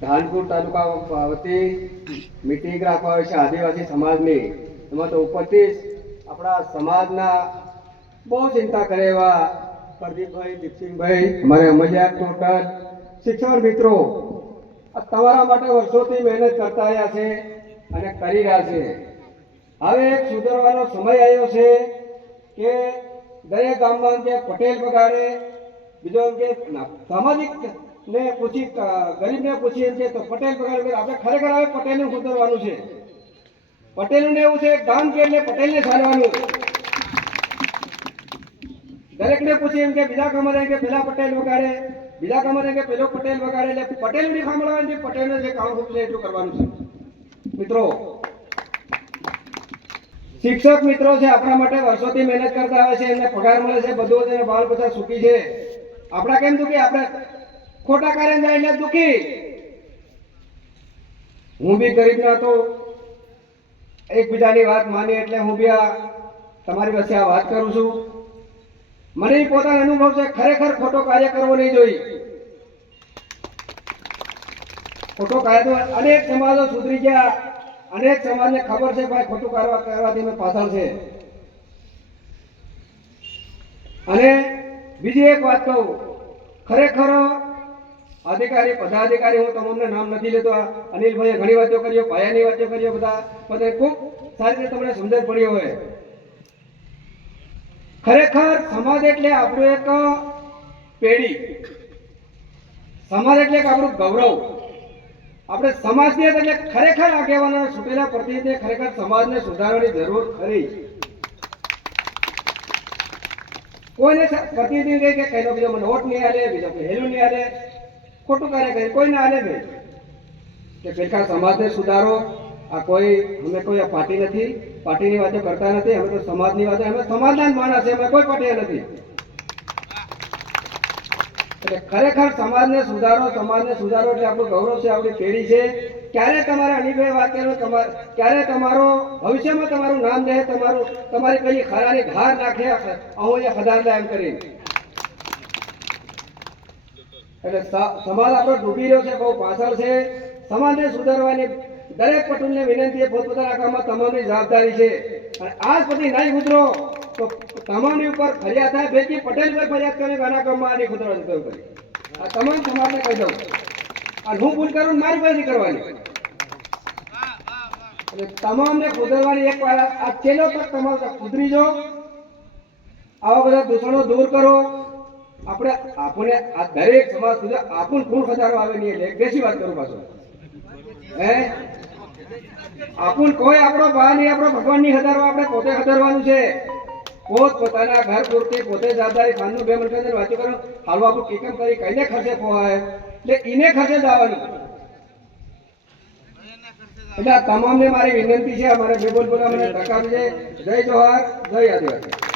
ધાનપુર તાલુકા વતી મીટિંગ રાખવા આવે છે આદિવાસી સમાજની। એમાં તો ઉપરથી આપણા સમાજના બહુ ચિંતા કરે એવા પ્રદીપભાઈ, દીપસિંહભાઈ, અમારે અમલિયા ટોટલ શિક્ષણ મિત્રો તમારા માટે વર્ષોથી મહેનત કરતા આવ્યા છે અને કરી રહ્યા છે। હવે એક સુધારવાનો સમય આવ્યો છે કે દરેક ગામમાં કે પટેલ વગાડે, બીજો એમ કે સામાજિક ને પૂછી ગરીબને પૂછી એમ કે તો પટેલ વગાડે। આપણે ખરેખર હવે પટેલને સુધારવાનું છે। પટેલનું એવું છે ગામ કે એટલે પટેલને સારવાનું। દરેકને પૂછી એમ કે બીજા ગામમાં કે પેલા પટેલ વગાડે, બીજા ગામમાં કે પેલો પટેલ વગાડે, એટલે પટેલની સાંભળવાનું છે, પટેલને જે કામ છે એટલું કરવાનું છે। મિત્રો, શિક્ષક મિત્રો છે આપણા માટે વર્ષોથી મહેનત કરતા આવે છે, એમને પગાર મળે છે, બધું છે, બાળ બધા સુખી છે। આપણા કેમ દુખી? આપણે ખોટા કાર્ય જાય એટલે દુખી। હું બી ગરીબ ના તો એકબીજાની વાત માની એટલે હું બી આ તમારી વચ્ચે આ વાત કરું છું। મને પોતાનો અનુભવ છે, ખરેખર ખોટો કાર્ય કરવો નહીં જોઈએ। ખોટો કાયદો અનેક સમાજો સુધરી ગયા, અનેક સમાજને ખબર છે ભાઈ ખોટું કરવાથી મેં પાછળ છે। અને બીજી એક વાત કહું, ખરેખર અધિકારી પદાધિકારી હું તમામને નામ નથી લેતો, અનિલભાઈએ ઘણી વાતો કર્યો, પાયાની વાતો કર્યો, બધા ખૂબ સારી રીતે તમને સમજણ પડી હોય। ખરેખર સમાજ એટલે આપણું એક પેઢી, સમાજ એટલે આપણું ગૌરવ। આપણે સમાજની એટલે ખરેખર આગેવાના છૂટેલા પ્રતિનિધિ ખરેખર સમાજને સુધારવાની જરૂર ખરી। કોઈને પ્રતિનિધિ કહે કે કઈનો બીજો મને વોટ નહીં આલે, બીજો કોઈ હેલું નહીં આલે, ખોટું કાર્ય કરે, કોઈને આલે નહીં કે પેલા સમાજને સુધારો। આ કોઈ અમે કોઈ પાર્ટી નથી, પાર્ટીની વાતો કરતા નથી, અમે તો સમાજની વાતો, અમે સમાજના જ માણસ છે, અમે કોઈ પાર્ટી નથી। એટલે ખરેખર સમાજને સુધારો એટલે આપણું ગૌરવ છે, આપણી પેઢી છે। ક્યારે તમારે અનિભાઈ વાત કરો, ક્યારે તમારો ભવિષ્યમાં તમારું નામ લે, તમારી પેલી ખરાની ઘાર નાખે આવું એ ખદારદા એમ કરી। એટલે સમાજ આપણો ડૂબી રહ્યો છે, બહુ પાછળ છે। સમાજને સુધારવાની દરેક પટેલને વિનંતી, પોતપોતાના કામમાં તમામની જવાબદારી છે। અને આજ પછી નહીં સુધરો તો તમામની ઉપર ફરિયાદ થાય, ભેગી પટેલ પર ફરિયાદ કરે, આના કામમાં આની સુધારવાની જરૂર કરી। આ તમામ સમાજને કહી દઉં, આ હું ભૂલ કરું મારી પાસે કરવાની, એટલે તમામને સુધારવાની એક વાર આ છેલ્લો તક તમારે સુધરી જાઓ, આવા બધા દૂષણો દૂર કરો। આપણે આ દરેક સમાજ સુધી આપણું ખૂણ ખજારો આવે નહીં, એટલે બેસી વાત કરું પાછું આપણું કોઈ આપણો બહાર નહીં, આપણો ભગવાન ની હજારો આપણે પોતે હજારવાનું છે। પોતાના ઘર પૂરતી પોતે જવાબદારી, ખાનનું બે મિનિટ વાંચો કરો, હાલવા આપણું કેમ કરી કઈને ખર્ચે પોહાય, એટલે એને ખર્ચે જવાનું। એટલે તમામને મારી વિનંતી છે, અમારે બે બોલ બોલા મને ટકા છે। જય જોહાર, જય આદિવાસી।